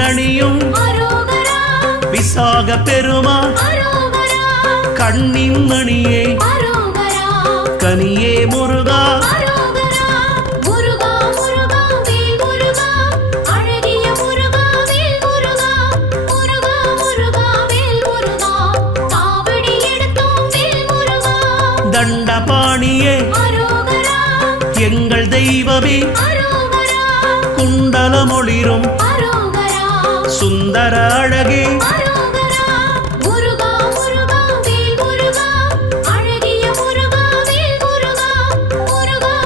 தேரணியும் விசாக பெருமான் கண்ணின் மணியே கனியே முருகா தண்டபாணியே எங்கள் தெய்வமே குண்டலமொளிரும் சுந்தர அழகே